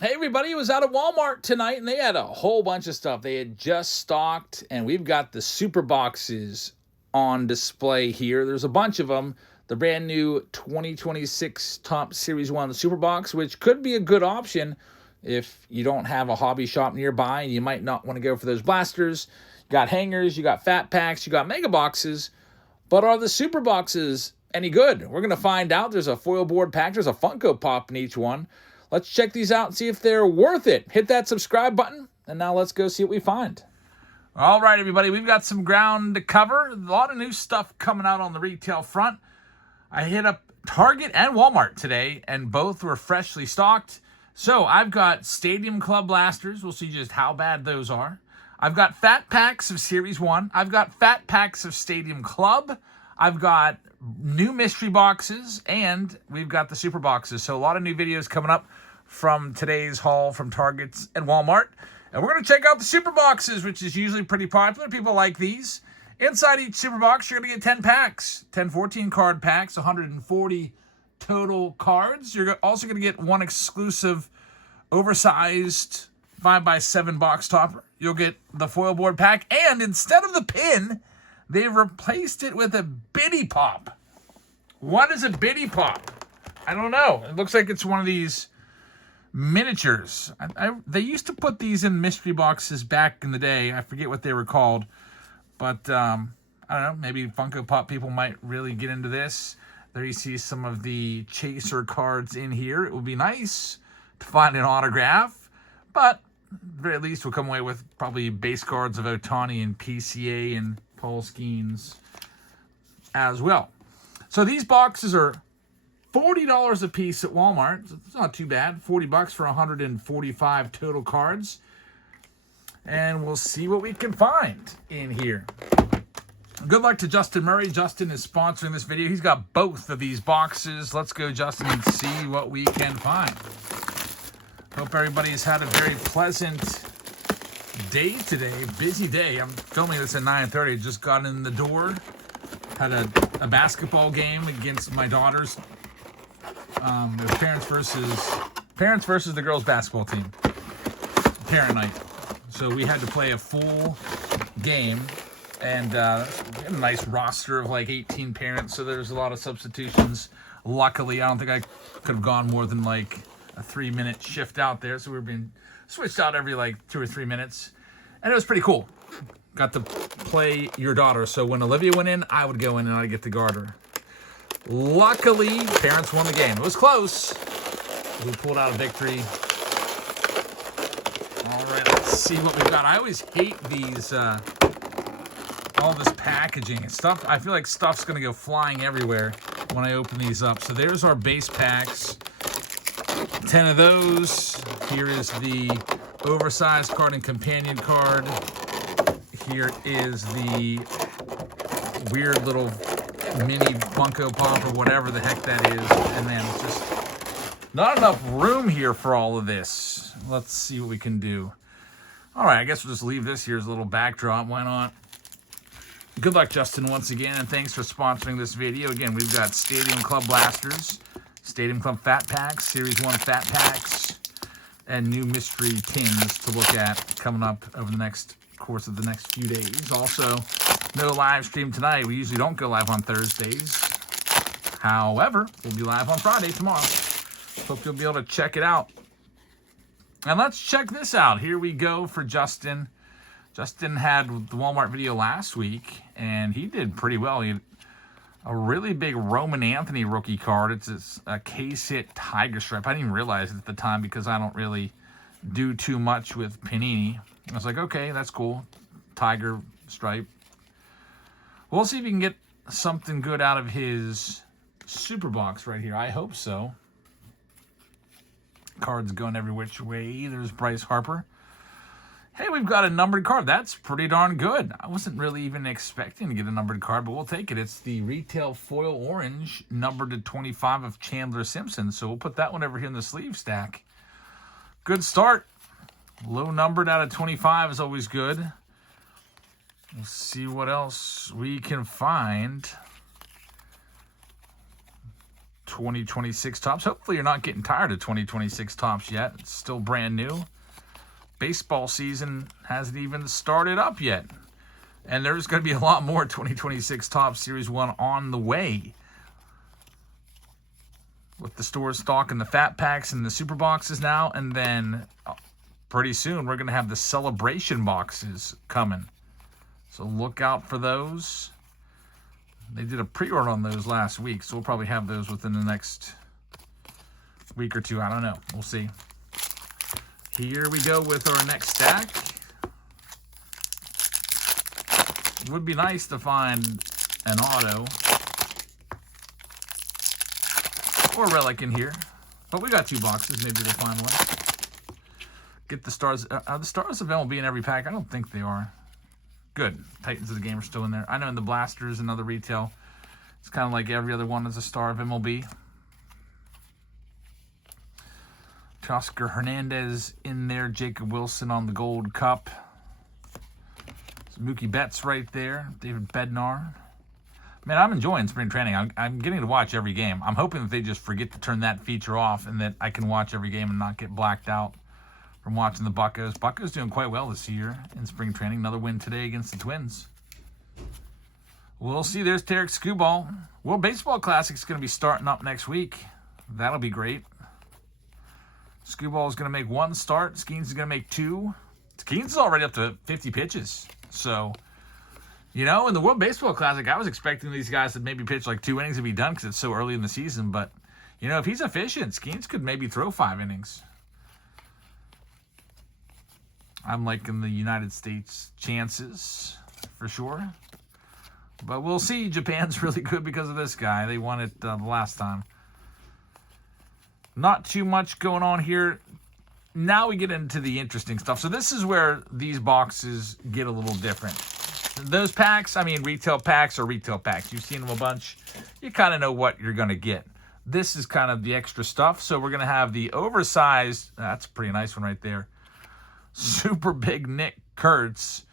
Hey everybody, it was out of Walmart tonight and they had a whole bunch of stuff. They had just stocked and we've got the super boxes on display here. There's a bunch of them. The brand new 2026 Top Series 1 Super Box, which could be a good option if you don't have a hobby shop nearby and you might not want to go for those blasters. You got hangers, you got fat packs, you got mega boxes, but are the super boxes any good? We're going to find out. There's a foil board pack, there's a Funko Pop in each one. Let's check these out and see if they're worth it. Hit that subscribe button, and now let's go see what we find. All right, everybody, we've got some ground to cover. A lot of new stuff coming out on the retail front. I hit up Target and Walmart today, and both were freshly stocked. So I've got Stadium Club blasters. We'll see just how bad those are. I've got fat packs of Series 1. I've got fat packs of Stadium Club. I've got new mystery boxes, and we've got the super boxes. So a lot of new videos coming up from today's haul from Target and Walmart. And we're going to check out the super boxes, which is usually pretty popular. People like these. Inside each super box, you're going to get 10 packs. 10 14 card packs, 140 total cards. You're also going to get one exclusive oversized 5x7 box topper. You'll get the foil board pack, and instead of the pin, they've replaced it with a Biddy Pop. What is a Biddy Pop? I don't know. It looks like it's one of these miniatures. They used to put these in mystery boxes back in the day. I forget what they were called. But, I don't know. Maybe Funko Pop people might really get into this. There you see some of the Chaser cards in here. It would be nice to find an autograph. But, at the very least, we'll come away with probably base cards of Otani and PCA and Paul Skeens as well. So these boxes are $40 a piece at Walmart. It's not too bad. $40 for 145 total cards. And we'll see what we can find in here. Good luck to Justin Murray. Justin is sponsoring this video. He's got both of these boxes. Let's go, Justin, and see what we can find. Hope everybody's had a very pleasant day today. Busy day. I'm filming this at 9:30. Just got in the door. Had a basketball game against my daughters. It was parents versus the girls basketball team. Parent night. So we had to play a full game, and we had a nice roster of like 18 parents. So there's a lot of substitutions. Luckily, I don't think I could have gone more than like a 3-minute shift out there. So we were being switched out every like 2 or 3 minutes, and it was pretty cool. Got to play your daughter. So when Olivia went in, I would go in and I'd get to guard her. Luckily, parents won the game. It was close. We pulled out a victory. All right, let's see what we've got. I always hate these, all this packaging and stuff. I feel like stuff's going to go flying everywhere when I open these up. So there's our base packs. 10 of those. Here is the oversized card and companion card. Here is the weird little mini Funko Pop or whatever the heck that is. And then it's just not enough room here for all of this. Let's see what we can do. All right, I guess we'll just leave this here as a little backdrop. Why not? Good luck, Justin, once again, and thanks for sponsoring this video. Again, we've got Stadium Club blasters, Stadium Club fat packs, Series 1 fat packs, and new mystery tins to look at coming up over the course of the next few days. Also, no live stream tonight. We usually don't go live on Thursdays. However, we'll be live on Friday tomorrow. Hope you'll be able to check it out. And let's check this out. Here we go for Justin. Justin had the Walmart video last week, and he did pretty well. He had a really big Roman Anthony rookie card. It's a case hit tiger stripe. I didn't even realize it at the time because I don't really do too much with Panini. I was like, okay, that's cool. Tiger stripe. We'll see if we can get something good out of his super box right here. I hope so. Cards going every which way. There's Bryce Harper. Hey, we've got a numbered card. That's pretty darn good. I wasn't really even expecting to get a numbered card, but we'll take it. It's the retail foil orange, numbered to 25 of Chandler Simpson. So we'll put that one over here in the sleeve stack. Good start. Low numbered out of 25 is always good. We'll see what else we can find. 2026 Topps. Hopefully you're not getting tired of 2026 Topps yet. It's still brand new. Baseball season hasn't even started up yet. And there's going to be a lot more 2026 Topps Series 1 on the way. With the stores stocking the fat packs and the super boxes now. And then pretty soon we're going to have the celebration boxes coming. So look out for those. They did a pre-order on those last week, so we'll probably have those within the next week or two. I don't know. We'll see. Here we go with our next stack. It would be nice to find an auto or relic in here, but we got 2 boxes. Maybe we'll find one. Get the stars. Are the stars of MLB in every pack? I don't think they are. Good. Titans of the Game are still in there. I know in the blasters and other retail, it's kind of like every other one is a star of MLB. Teoscar Hernandez in there. Jacob Wilson on the Gold Cup. Mookie Betts right there. David Bednar. Man, I'm enjoying spring training. I'm getting to watch every game. I'm hoping that they just forget to turn that feature off and that I can watch every game and not get blacked out from watching the Buccos. Buccos doing quite well this year in spring training. Another win today against the Twins. We'll see. There's Tarek Skubal. World Baseball Classic's going to be starting up next week. That'll be great. Skubal is going to make 1 start. Skeens is going to make 2. Skeens is already up to 50 pitches. So, you know, in the World Baseball Classic, I was expecting these guys to maybe pitch like 2 innings and be done because it's so early in the season. But, you know, if he's efficient, Skeens could maybe throw 5 innings. I'm liking the United States chances for sure. But we'll see. Japan's really good because of this guy. They won it the last time. Not too much going on here. Now we get into the interesting stuff. So this is where these boxes get a little different. Those packs, I mean, retail packs are retail packs. You've seen them a bunch. You kind of know what you're going to get. This is kind of the extra stuff. So we're going to have the oversized. That's a pretty nice one right there. Super big Nick Kurtz,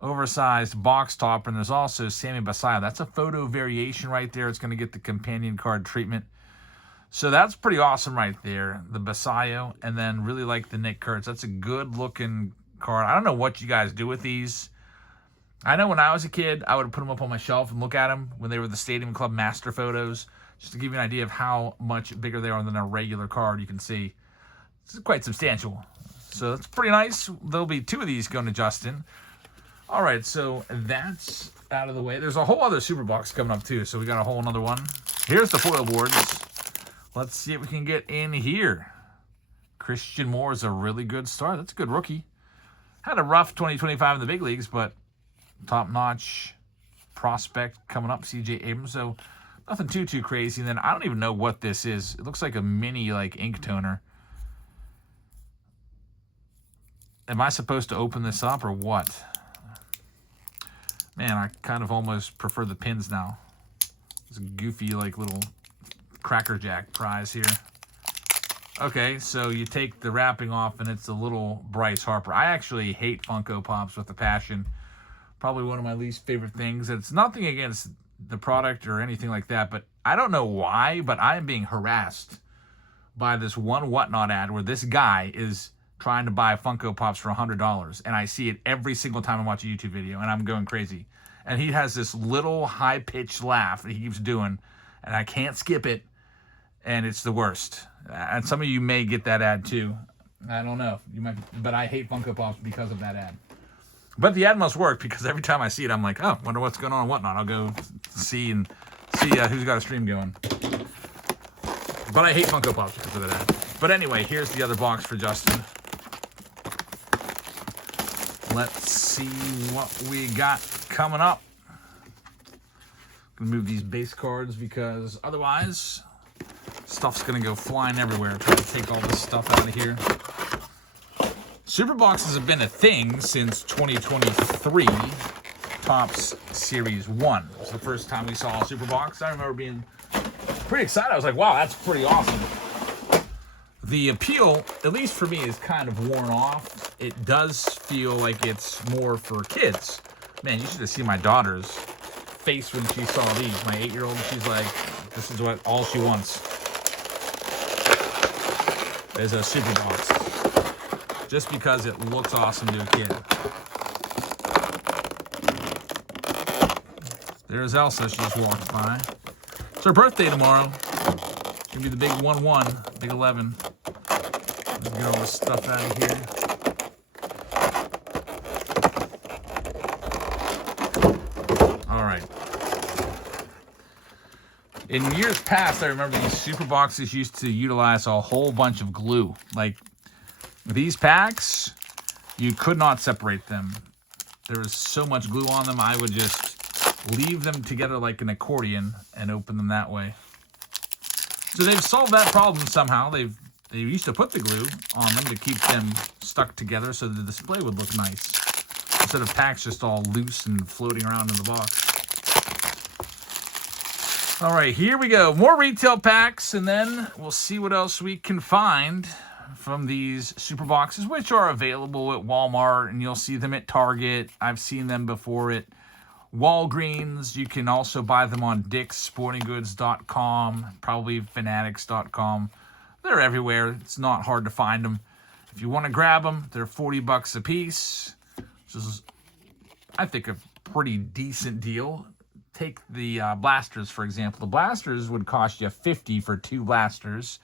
oversized box topper, and there's also Sammy Basayo. That's a photo variation right there. It's going to get the companion card treatment. So that's pretty awesome right there, the Basayo, and then really like the Nick Kurtz. That's a good-looking card. I don't know what you guys do with these. I know when I was a kid, I would put them up on my shelf and look at them when they were the Stadium Club Master Photos, just to give you an idea of how much bigger they are than a regular card. You can see it's quite substantial. So that's pretty nice. There'll be 2 of these going to Justin. All right, so that's out of the way. There's a whole other super box coming up too, so we got a whole another one. Here's the foil boards. Let's see if we can get in here. Christian Moore is a really good start. That's a good rookie. Had a rough 2025 in the big leagues, but top-notch prospect coming up, C.J. Abrams. So nothing too crazy. And then I don't even know what this is. It looks like a mini ink toner. Am I supposed to open this up or what? Man, I kind of almost prefer the pins now. It's a goofy little Cracker Jack prize here. Okay, so you take the wrapping off and it's a little Bryce Harper. I actually hate Funko Pops with a passion. Probably one of my least favorite things. It's nothing against the product or anything like that, but I don't know why, but I am being harassed by this one Whatnot ad where this guy is trying to buy Funko Pops for $100, and I see it every single time I watch a YouTube video, and I'm going crazy. And he has this little high-pitched laugh that he keeps doing, and I can't skip it, and it's the worst. And some of you may get that ad too. I don't know. You might, but I hate Funko Pops because of that ad. But the ad must work because every time I see it, I'm like, oh, wonder what's going on and whatnot. I'll go see who's got a stream going. But I hate Funko Pops because of that ad. But anyway, here's the other box for Justin. Let's see what we got coming up. I'm gonna move these base cards because otherwise stuff's gonna go flying everywhere. Try to take all this stuff out of here. Super boxes have been a thing since 2023 Topps Series 1. It was the first time we saw a super box. I remember being pretty excited. I was like, wow, that's pretty awesome. The appeal, at least for me, is kind of worn off. It does feel like it's more for kids. Man, you should have seen my daughter's face when she saw these. My 8-year-old, she's like, this is what all she wants. is a super box. Just because it looks awesome to a kid. There's Elsa, she just walked by. It's her birthday tomorrow. It's gonna be the big 1-1, big 11. Let's get all this stuff out of here. All right. In years past, I remember these super boxes used to utilize a whole bunch of glue. Like these packs, you could not separate them. There was so much glue on them, I would just leave them together like an accordion and open them that way. So they've solved that problem somehow. They used to put the glue on them to keep them stuck together so the display would look nice, instead of packs just all loose and floating around in the box. All right, here we go. More retail packs, and then we'll see what else we can find from these super boxes, which are available at Walmart, and you'll see them at Target. I've seen them before at Walgreens. You can also buy them on Dick'sSportingGoods.com, probably Fanatics.com. They're everywhere. It's not hard to find them. If you want to grab them, they're $40 a piece, which is, I think, a pretty decent deal. Take the blasters, for example. The blasters would cost you $50 for 2 blasters,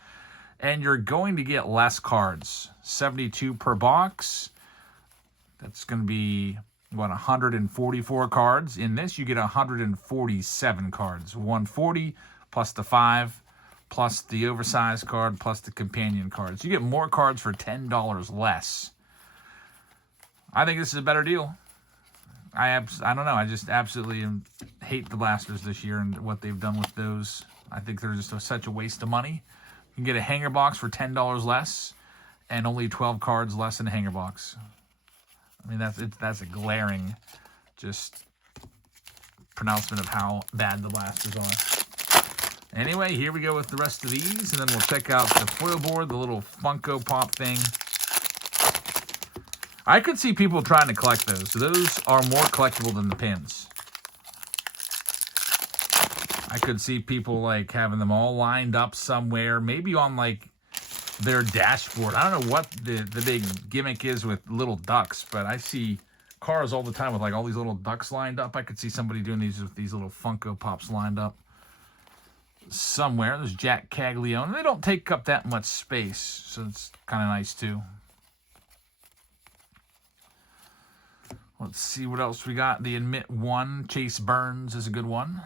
and you're going to get less cards. 72 per box. That's going to be, what, 144 cards. In this, you get 147 cards. 140 plus the 5, plus the oversized card, plus the companion cards. You get more cards for $10 less. I think this is a better deal. I don't know. I just absolutely hate the blasters this year and what they've done with those. I think they're just such a waste of money. You can get a hanger box for $10 less and only 12 cards less in a hanger box. I mean, that's a glaring just pronouncement of how bad the blasters are. Anyway, here we go with the rest of these, and then we'll check out the foil board, the little Funko Pop thing. I could see people trying to collect those. So those are more collectible than the pins. I could see people like having them all lined up somewhere, maybe on like their dashboard. I don't know what the big gimmick is with little ducks, but I see cars all the time with like all these little ducks lined up. I could see somebody doing these with these little Funko Pops lined up somewhere. There's Jack Caglione. They don't take up that much space, so it's kind of nice too. Let's see what else we got. The Admit 1, Chase Burns is a good one.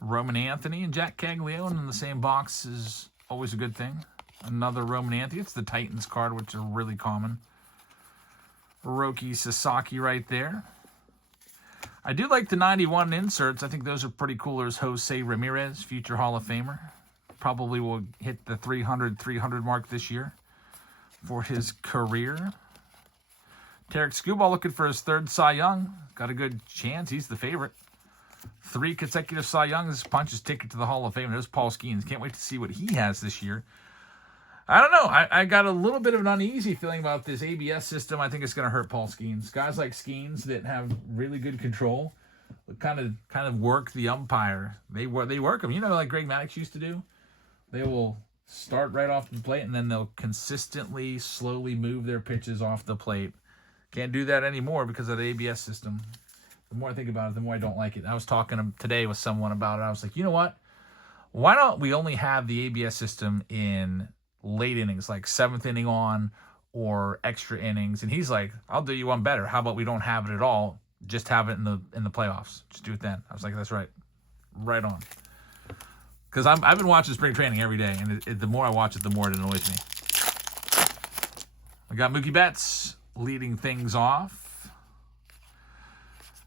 Roman Anthony and Jack Caglione in the same box is always a good thing. Another Roman Anthony. It's the Titans card, which are really common. Hiroki Sasaki right there. I do like the 91 inserts. I think those are pretty cool. There's Jose Ramirez, future Hall of Famer. Probably will hit the 300 mark this year for his career. Tarek Skubal looking for his 3rd Cy Young. Got a good chance. He's the favorite. 3 consecutive Cy Youngs. Punches ticket to the Hall of Fame. There's Paul Skeens. Can't wait to see what he has this year. I don't know. I got a little bit of an uneasy feeling about this ABS system. I think it's going to hurt Paul Skeens. Guys like Skeens that have really good control kind of work the umpire. They work them. You know, like Greg Maddux used to do. They will start right off the plate, and then they'll consistently, slowly move their pitches off the plate. Can't do that anymore because of the ABS system. The more I think about it, the more I don't like it. I was talking today with someone about it. I was like, you know what? Why don't we only have the ABS system in late innings, like 7th inning on or extra innings? And he's like, I'll do you one better. How about we don't have it at all? Just have it in the playoffs. Just do it then. I was like, that's right. Right on. Because I've been watching spring training every day, and the more I watch it, the more it annoys me. I got Mookie Betts leading things off.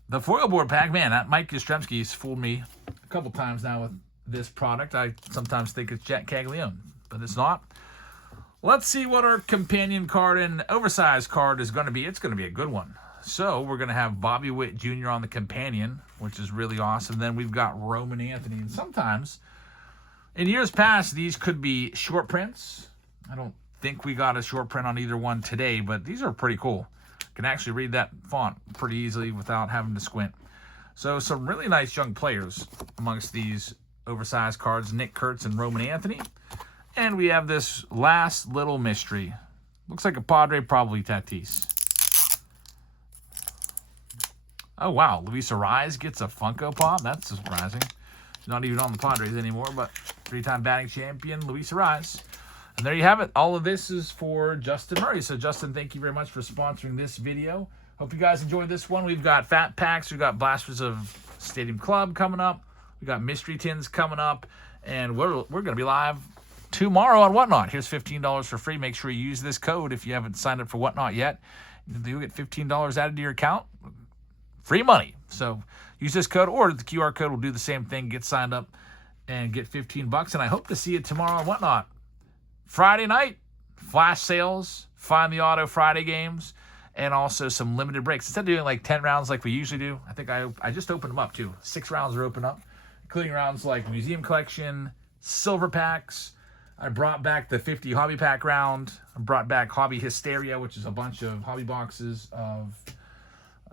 The foil board pack, man, that Mike Yastrzemski's fooled me a couple times now with this product. I sometimes think it's Jack Caglione, but it's not. Let's see what our companion card and oversized card is going to be. It's going to be a good one. So we're going to have Bobby Witt Jr. on the companion, which is really awesome. Then we've got Roman Anthony, and sometimes in years past, these could be short prints. I don't think we got a short print on either one today, but these are pretty cool. Can actually read that font pretty easily without having to squint. So some really nice young players amongst these oversized cards, Nick Kurtz and Roman Anthony. And we have this last little mystery. Looks like a Padre, probably Tatis. Oh, wow. Luis Arraez gets a Funko Pop. That's surprising. He's not even on the Padres anymore, but 3-time batting champion, Luis Arraez. And there you have it. All of this is for Justin Murray. So, Justin, thank you very much for sponsoring this video. Hope you guys enjoyed this one. We've got Fat Packs. We've got Blasters of Stadium Club coming up. We've got Mystery Tins coming up. And we're going to be live tomorrow on Whatnot. Here's $15 for free. Make sure you use this code if you haven't signed up for Whatnot yet. You'll get $15 added to your account. Free money. So use this code, or the QR code will do the same thing. Get signed up and get $15. And I hope to see you tomorrow on Whatnot. Friday night, flash sales, Find the Auto Friday games, and also some limited breaks. Instead of doing like 10 rounds like we usually do, I think I just opened them up too. 6 rounds are open up, including rounds like Museum Collection, Silver Packs. I brought back the 50 Hobby Pack round. I brought back Hobby Hysteria, which is a bunch of hobby boxes of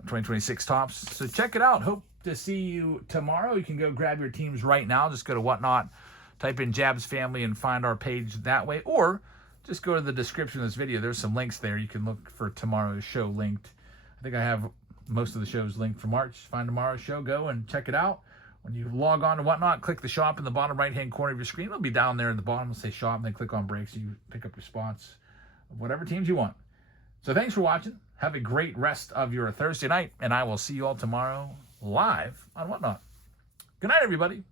2026 tops. So check it out. Hope to see you tomorrow. You can go grab your teams right now. Just go to Whatnot, type in Jabs Family, and find our page that way. Or just go to the description of this video. There's some links there. You can look for tomorrow's show linked. I think I have most of the shows linked for March. Find tomorrow's show. Go and check it out. When you log on to Whatnot, click the shop in the bottom right-hand corner of your screen. It'll be down there in the bottom. It'll say shop, and then click on breaks. So you pick up your spots of whatever teams you want. So thanks for watching. Have a great rest of your Thursday night, and I will see you all tomorrow live on Whatnot. Good night, everybody.